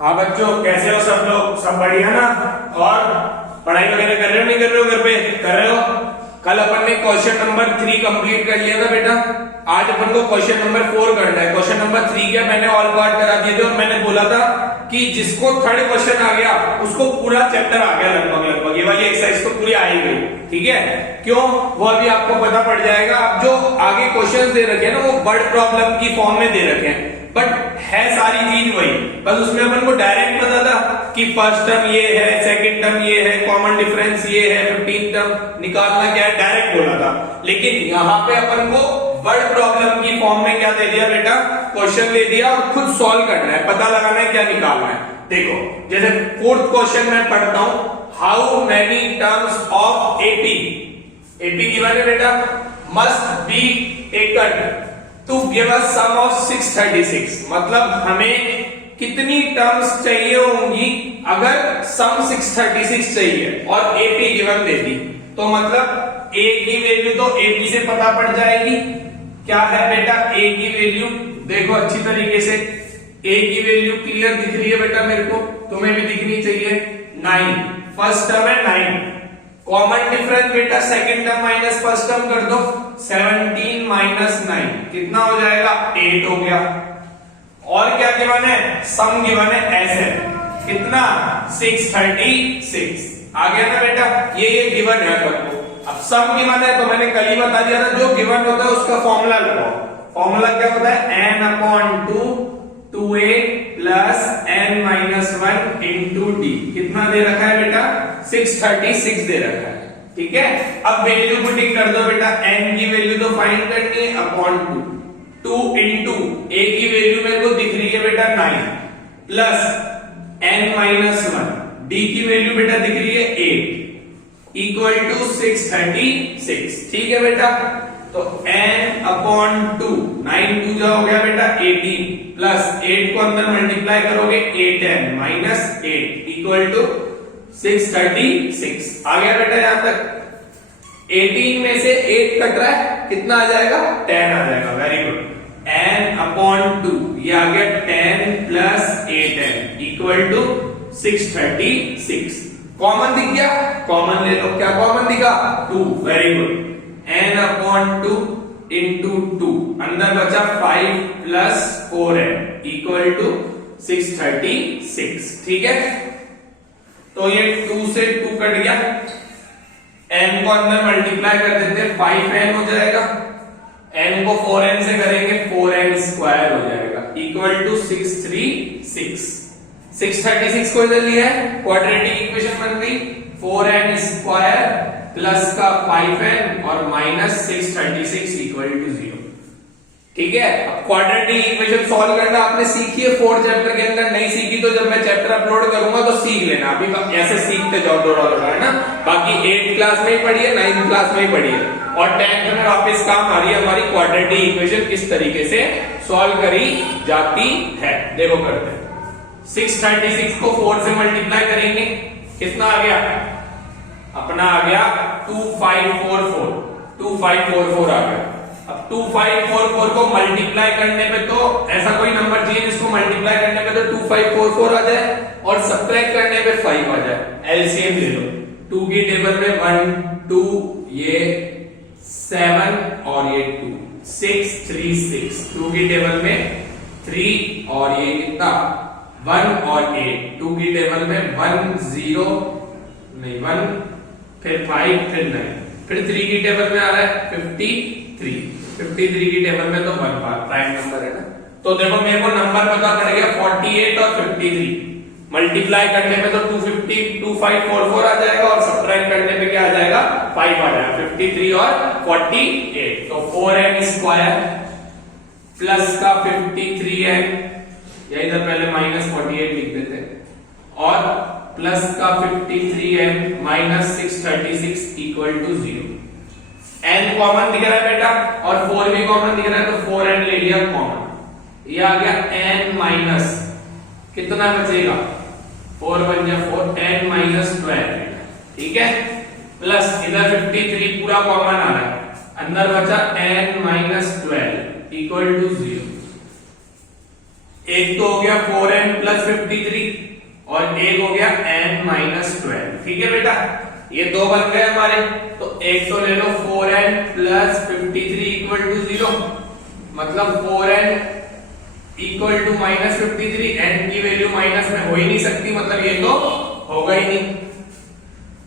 हाँ बच्चों, कैसे हो सब लोग? सब बढ़िया ना? और पढ़ाई वगैरह कर रहे हो, नहीं कर रहे हो? घर पे कर रहे हो? कल अपन ने क्वेश्चन नंबर 3 कंप्लीट कर लिया था बेटा। आज अपन को क्वेश्चन नंबर 4 करना है। क्वेश्चन नंबर 3 क्या, मैंने ऑल पार्ट करा दिए थे और मैंने बोला था कि जिसको थर्ड क्वेश्चन आ गया उसको पूरा चैप्टर आ गया लगभग लगभग। ये वाली एक्सरसाइज तो पूरी आ ही गई, ठीक है? क्यों? वो अभी आपको पता पड़ जाएगा। अब जो आगे क्वेश्चंस दे रखे हैं ना, वो वर्ड प्रॉब्लम की फॉर्म में दे रखे हैं, बट है सारी चीज वही। बस उसमें अपन को डायरेक्ट पता था कि फर्स्ट टर्म ये है, सेकंड टर्म ये है, कॉमन डिफरेंस ये है, 15 टर्म निकालना क्या है, डायरेक्ट बोला था। लेकिन यहाँ पे अपन को वर्ड प्रॉब्लम की फॉर्म में क्या दे दिया बेटा, क्वेश्चन दे दिया और खुद सॉल्व करना है, पता लगाना है, क्या निकालना है। देखो, जैसे फोर्थ क्वेश्चन मैं पढ़ता हूं, how many terms of AP, AP given है बेटा, must be taken to give us sum of 636। मतलब हमें कितनी टर्म्स चाहिए होंगी अगर सम 636 चाहिए और एपी गिवन दे दी, तो मतलब ए की वैल्यू तो एपी से पता पड़ जाएगी। क्या है बेटा ए की वैल्यू? देखो अच्छी तरीके से, ए की वैल्यू क्लियर दिख रही है बेटा मेरे को, तुम्हें भी दिखनी चाहिए। 9, फर्स्ट टर्म है 9। कॉमन डिफरेंस बेटा second term minus first term कर दो, 17 माइनस 9 कितना हो जाएगा? 8 हो गया। और क्या गिवन है? सम गिवन है ऐसे, कितना? 636 आ गया ना बेटा, ये गिवन है अपन को। अब सम गिवन है तो मैंने कल ही बता दिया था, जो गिवन होता है उसका फॉर्मूला लगाओ। फॉर्मूला क्या होता है? n/2 2a plus n minus 1 into D. कितना दे रखा है बेटा? 636 दे रखा है, ठीक है? अब वैल्यू पुटिंग कर दो बेटा, n की वैल्यू तो फाइंड करनी है, अपॉन 2 इंटू a की वैल्यू मेरे को दिख रही है बेटा 9 प्लस n माइनस 1, d की वैल्यू बेटा दिख रही है 8 इक्वल टू 636, ठीक है बेटा? तो n/2, 9 2 जा हो गया बेटा 18 प्लस 8 को अंदर मल्टीप्लाई करोगे 8n माइनस 8 इक्वल टू 636 आ गया बेटा। यहां तक 18 में से 8 कट रहा है, कितना आ जाएगा? 10 आ जाएगा। Very good. n/2 ये आ गया 10 plus 8n equal to 636। Common दिख गया? कॉमन ले लो। क्या कॉमन दिखा? 2। Very good. n/2 इंटू 2, अंदर बचा 5 प्लस 4n इक्वल टू 636, ठीक है? तो ये 2 से 2 कट गया, n को अंदर मल्टीप्लाई कर देते हैं, 5n हो जाएगा, n को 4n से करेंगे 4n स्क्वायर हो जाएगा इक्वल टू 636। 636 को इधर लिया है, क्वाड्रेटिक इक्वेशन बन गई, 4n स्क्वायर प्लस का 5n और माइनस 636 इक्वल टू 0, ठीक है? अब क्वाड्रेटिक इक्वेशन सॉल्व करना आपने सीखी है 4th चैप्टर के अंदर, नहीं सीखी तो जब मैं चैप्टर अपलोड करूंगा तो सीख लेना। अभी ऐसे सीखते जाओ थोड़ा थोड़ा, है ना? बाकी 8th क्लास में ही पढ़ी है, 9th क्लास में ही पढ़ी है, और 10th में वापस काम आ रही है हमारी क्वाड्रेटिक इक्वेशन किस तरीके से सॉल्व करी जाती है। देखो करते हैं, 636 को 4 से मल्टीप्लाई करेंगे, कितना आ गया? अपना आ गया 2544 आ गया। अब 2544 को मल्टीप्लाई करने पे तो ऐसा कोई नंबर चाहिए जिसको मल्टीप्लाई करने पे तो 2544 आ जाए और सब्ट्रैक्ट करने पे 5 आ जाए। एलसीएम ले लो, 2 की टेबल में 1 2, ये 7 और ये 2, 6 3 6, 2 की टेबल में 3 और ये कितना 1 और 8, 2 की टेबल में 1 0 नहीं 1 फिर 5 फिर 9, फिर 3 की टेबल में आ रहा है 53 की टेबल में तो 1 बार प्राइम नंबर है ना। तो देखो मेरे को नंबर पता पड़ गया 48 और 53, मल्टीप्लाई करने में तो 2544 आ जाएगा और सब्ट्रैक्ट करने पे क्या आ जाएगा? 5 आ जाएगा। 53 और 48, तो 4n स्क्वायर प्लस का 53n, या इधर पहले माइनस 48 लिख देते हैं, और प्लस का 53n minus 636 equal to 0। n common दिख रहा है बेटा और 4 भी कॉमन दिख रहा है, तो 4n ले लिया कॉमन, ये आ गया n माइनस, कितना बचेगा? 4 बन गया 4, n माइनस 12, ठीक है? प्लस इधर 53 पूरा कॉमन आ रहा है, अंदर बचा n माइनस 12 इक्वल टू 0। एक तो हो गया 4n प्लस 53, और एक हो गया n-12। ठीक है बेटा, ये दो बन गए हमारे। तो एक तो ले लो 4n प्लस 53 इक्वल टू 0, मतलब 4n equal to minus 53, n की वैल्यू माइनस में हो ही नहीं सकती, मतलब ये तो होगा ही नहीं।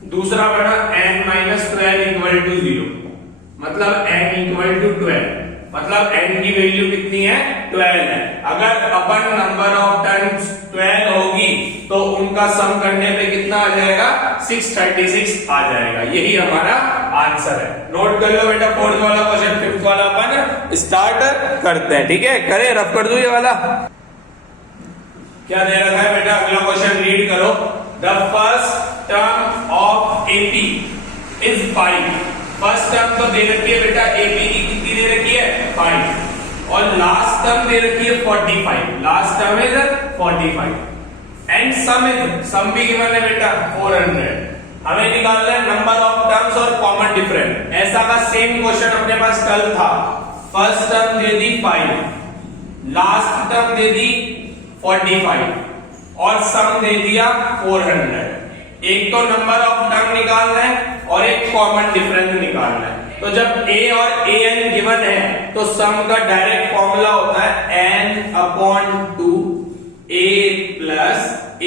दूसरा बना n-12 इक्वल टू 0, मतलब n इक्वल टू 12, मतलब n की वैल्यू कितनी है 12 है। अगर अपन नंबर ऑफ टर्म्स 12 होगी तो उनका सम करने पे कितना आ जाएगा 636 आ जाएगा। यही हमारा आंसर है। नोट कर लो बेटा, फोर्थ वाला क्वेश्चन फिफ्थ वाला अपन स्टार्ट करते हैं। ठीक है, करें, रफ कर दो ये वाला। क्या दे रखा है बेटा, अगला क्वेश्चन रीड करो। The first term of AP is 5। First term तो दे रखी है बेटा एपी की, कितनी दे रखी है 5, और लास्ट टर्म दे रखी है 45। Last term is 45 and sum भी गिवन है बेटा 400। हमें निकालना है नंबर ऑफ टर्म्स और कॉमन डिफरेंस। ऐसा का सेम क्वेश्चन अपने पास कल था। फर्स्ट टर्म दे दी 5, लास्ट टर्म दे दी 45 और सम दे दिया 400। एक तो नंबर ऑफ टर्म निकालना है और एक कॉमन डिफरेंस निकालना है। तो जब a और an गिवन है तो सम का डायरेक्ट फॉर्मूला होता है n/2 a प्लस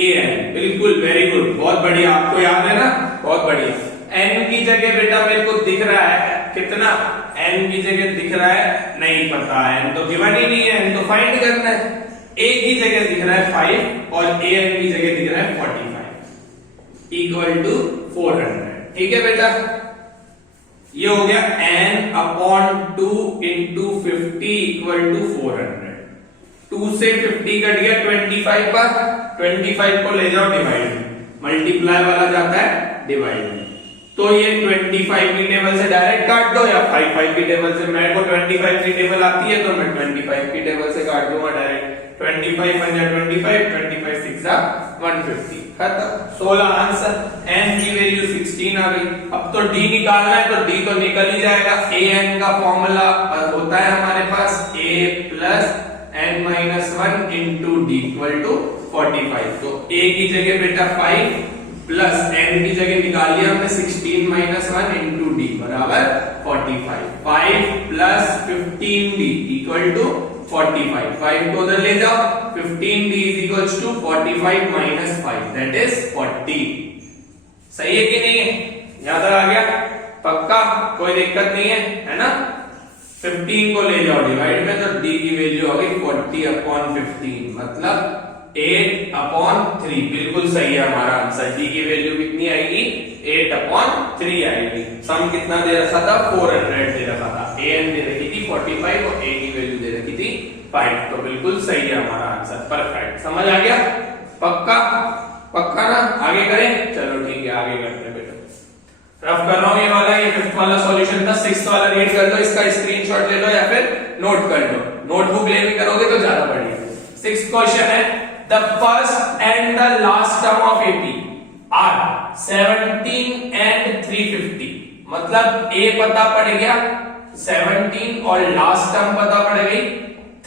an। बिल्कुल, वेरी गुड, बहुत बढ़िया, आपको याद है ना, बहुत बढ़िया। n की जगह बेटा मेरे को दिख रहा है कितना, n की जगह दिख रहा है, नहीं पता, n तो गिवन ही नहीं है, n तो फाइंड करना है। a की जगह दिख रहा है 5 और an की जगह दिख रहा है 45 इक्वल टू 400। ठीक है बेटा, ये हो गया n/2 इंटू 50 इक्वल टू 400। 2 से 50 कट गया 25 पर, 25 को ले जाओ डिवाइड में, मल्टीप्लाई वाला जाता है डिवाइड में। तो ये 25 की टेबल से डायरेक्ट काट दो या 5 की टेबल से। मेरे को 25 की टेबल आती है तो मैं 25 की टेबल से काट दूंगा डायरेक्ट। 25 × 25, 25 6 150, खत्म। 16 आंसर। n की वैल्यू 16 आ गई। अब तो d निकालना है तो d तो निकल ही जाएगा। an का फॉर्मूला होता है हमारे पास a plus n-1 into d equal to 45। तो a की जगह बेटा 5 प्लस n की जगह निकाल लिया हमने 16 - 1 इंटू d बराबर 45। 5 प्लस 15d इक्वल टू 45। 5 को उधर ले जाओ, 15d is equals to 45 minus 5 that is 40। सही है कि नहीं है? यहां तक आ गया? पक्का, कोई दिक्कत नहीं है ना? 15 को ले जाओ डिवाइड में तो d की वैल्यू आ गई 40/15, मतलब 8/3। बिल्कुल सही है हमारा आंसर। d की वैल्यू कितनी आएगी 8/3 आएगी। सम कितना दे रखा था 400 दे रखा था। an दे रखी थी 45 और a की वैल्यू दे रखी थी 5। तो बिल्कुल सही है हमारा आंसर, परफेक्ट। समझ आ गया? पक्का पक्का ना? आगे करें? चलो ठीक है, आगे करते हैं बेटा। रफ कर रहा हूं ये वाला, ये फिफ्थ वाला सॉल्यूशन था। सिक्स्थ वाला रीड कर लो, इसका स्क्रीनशॉट ले लो या फिर नोट कर लो। नोटबुक लेके करोगे तो ज्यादा बढ़िया। सिक्स्थ क्वेश्चन है, the first and the last term of AP are 17 and 350। मतलब a पता पड़ गया 17 और लास्ट टर्म पता पड़ गई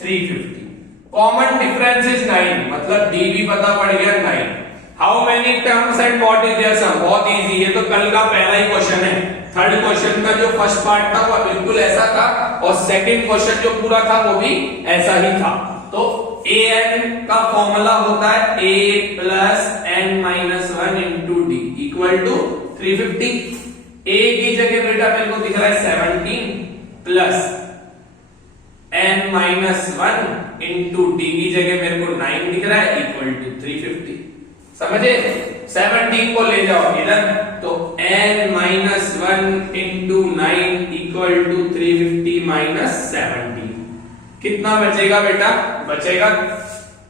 350। कॉमन डिफरेंस इज 9, मतलब d भी पता पड़ गया 9। How many terms and what is their sum? बहुत इजी, ये तो कल का पहला ही क्वेश्चन है। थर्ड क्वेश्चन का जो फर्स्ट पार्ट था वो बिल्कुल ऐसा था और सेकंड क्वेश्चन जो पूरा था वो भी ऐसा ही था। तो an का फॉर्मूला होता है a plus n-1 into d equal to 350। a की जगह बेटा मेरे को दिख रहा है 17 प्लस n-1 इंटू d की जगह मेरे को 9 दिख रहा है इक्वल टू 350। समझे? 17 को ले जाओ इधर तो n-1 into 9 equal to 350 minus 17। कितना बचेगा बेटा? बचेगा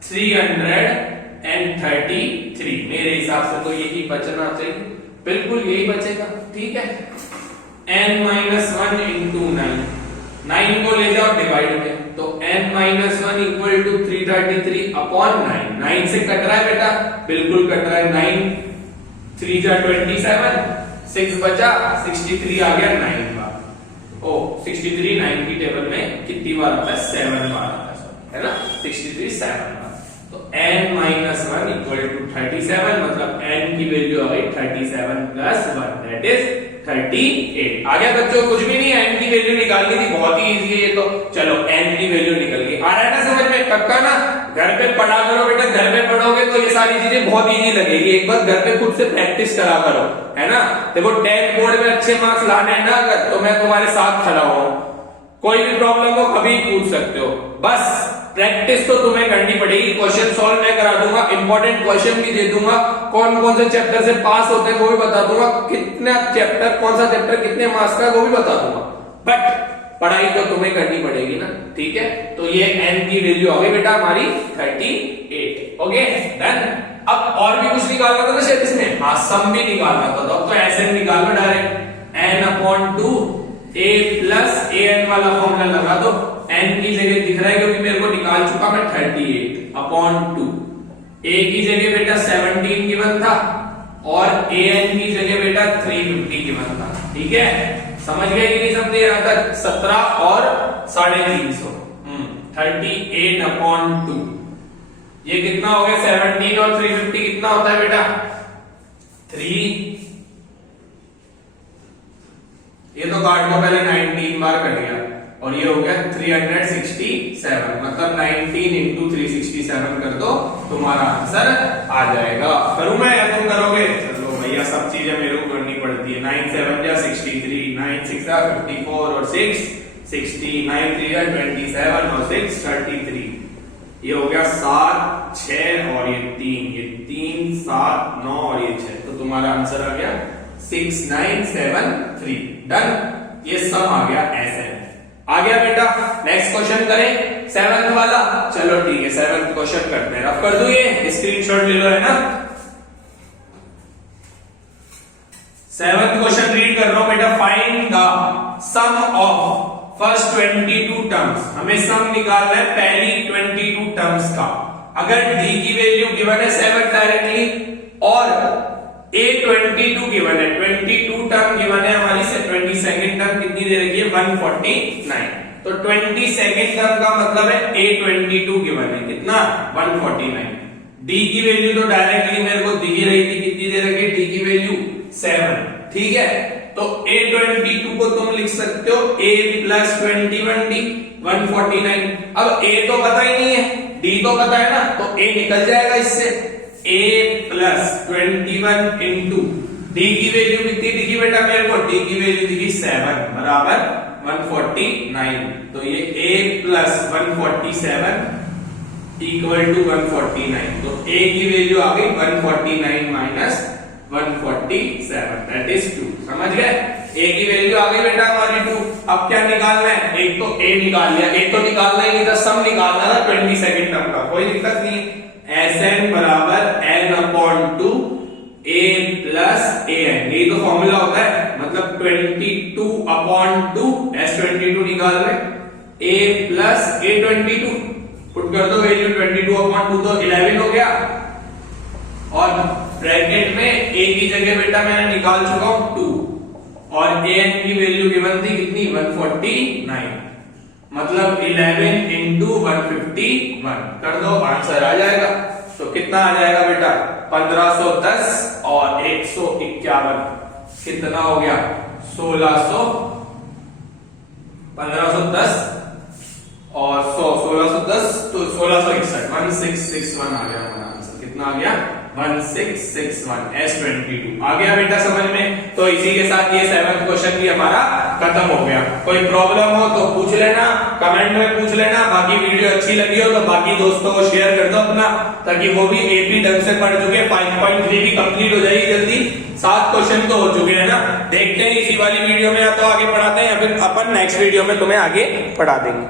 333। मेरे हिसाब से तो यही बचना चाहिए, बिल्कुल यही बचेगा। ठीक है, n-1 इंटू 9 को ले जाओ डिवाइड में तो n-1 इक्वल टू 333/9। 9 से कट रहा है बेटा, बिल्कुल कट रहा है। 9 3 जा 27, 6 बचा 63 आ गया 9 बार। ओ 63 9 की टेबल में कितनी बार आता है? 7 बार आता है, है ना? 63 7 बार। तो n-1 इक्वल टू 37, मतलब n की वैल्यू आ गई 37 प्लस 1 दैट इज 38। आ गया बच्चों, कुछ भी नहीं है, n की वैल्यू निकालनी थी, बहुत ही इजी है ये तो। चलो n की वैल्यू निकल गई, आ रहा है ना समझ में? कक्का ना घर पे पढ़ा करो बेटा, घर पे पढ़ोगे तो ये सारी चीजें बहुत इजी लगेगी। एक बार घर पे खुद से प्रैक्टिस करा करो, है ना। देखो 10 बोर्ड में अच्छे मार्क्स लाने हैं ना अगर, तो मैं तुम्हारे साथ खड़ा हूं, कोई भी प्रॉब्लम हो कभी पूछ सकते हो, बस प्रैक्टिस तो तुम्हें करनी पड़ेगी। क्वेश्चन सॉल्व मैं करा दूंगा, इंपॉर्टेंट क्वेश्चन भी दे दूंगा, कौन कौन से चैप्टर से पास होते हैं वो भी बता दूंगा, कितना चैप्टर कौन सा चैप्टर कितने मार्क्स का वो भी बता दूंगा, बट पढ़ाई तो तुम्हें करनी पड़ेगी ना, ठीक है। तो ये n की वैल्यू आ गई बेटा हमारी 38। Okay done. अब और भी कुछ निकालना था ना शायद इसमें, हाँ सम भी निकालना था, तो अब तो ऐसे निकाल लो direct, n/2 a plus an वाला फॉर्मूला लगा दो। n की जगह दिख रहा है क्योंकि मेरे को निकाल चुका मैं 38/2, a की जगह बेटा 17 गिवन था और an की जगह बेटा 350 गिवन था, ठीक है। समझ गए कि नहीं समझे यहां तक? 17 और 350, 38/2, ये कितना हो गया? 17 और 350 कितना होता है बेटा? 3, ये तो काट को पहले 19 बार कर दिया, और ये हो गया 367, मतलब 19 इंटू 367 कर दो, तुम्हारा आंसर आ जाएगा। करूं मैं या तुम करोगे? चलो भैया सब चीजें मेरे को करनी पड़ती है। 9 7 या 63, 9 6 या 54 और 6 60, 9 3 या 27 और 6 33, ये हो गया 7 6 और ये 3 7 9 और ये 6, तो तुम्हारा आंसर आ गया 6973। डन, ये सम आ गया ऐसे। आ गया बेटा, नेक्स्ट क्वेश्चन करें 7th वाला। चलो ठीक है 7th क्वेश्चन करते हैं, रफ कर दूं, ये स्क्रीनशॉट ले लो, है ना। 7th क्वेश्चन रीड कर रहा हूं बेटा। Find the sum of first 22 terms, हमें सम निकालना है पहली 22 टर्म्स का। अगर d की वैल्यू गिवन है 7 डायरेक्टली और a22 गिवन है, 22 टर्म गिवन है हमारी से, 22nd टर्म कितनी दे रखी है? 149, तो 22nd टर्म का मतलब है a22 गिवन है कितना? 149। d की वैल्यू तो डायरेक्टली मेरे को दिख ही रही थी, कितनी दे रखी है d की वैल्यू? 7, ठीक है। तो a22 को तुम लिख सकते हो a प्लस 21d 149। अब a तो पता ही नहीं है, d तो पता है ना, तो a निकल जाएगा इससे। a प्लस 21 इंटू d की वैल्यू कितनी दिखी बेटा मेरे को? d की वैल्यू दिखी 7 बराबर 149, तो ये a प्लस 147 इक्वल टू 149, तो a की वैल्यू आ गई 149 माइनस 147 दैट इज 2। समझ गए? a की वैल्यू आ गई बेटा हमारी 2। अब क्या निकालना है? एक तो a निकाल लिया, a तो निकालना ही नहीं था, सम निकालना था 22nd टर्म का, कोई दिक्कत नहीं है। Sn बराबर n/2 a प्लस an, ये तो फॉर्मूला होता है, मतलब 22/2 S22 निकाल रहे, a प्लस a22 पुट कर दो वैल्यू, 22/2 तो 11 हो गया, और ब्रैकेट में a की जगह बेटा मैंने निकाल चुका हूं 2, और an की वैल्यू गिवन थी कितनी? 149, मतलब 11 इंटू 151 कर दो, आंसर आ जाएगा। तो कितना आ जाएगा बेटा? 1510 और 151 कितना हो गया? 1600, 1510 और 100, 1610 तो 1661, 1661 आ गया हमारा आंसर। कितना आ गया? 1661 S22 आ गया बेटा समझ में। तो इसी के साथ ये 7th क्वेश्चन भी हमारा खत्म हो गया। कोई प्रॉब्लम हो तो पूछ लेना, कमेंट में पूछ लेना। बाकी वीडियो अच्छी लगी हो तो बाकी दोस्तों को शेयर कर दो अपना, ताकि वो भी AP ढंग से पढ़ चुके। 5.3 भी कंप्लीट हो जाएगी जल्दी, 7 क्वेश्चन तो हो चुके हैं ना। देखते हैं इसी वाली वीडियो में या तो आगे पढ़ाते हैं या फिर अपन नेक्स्ट वीडियो में तुम्हें आगे पढ़ा देंगे।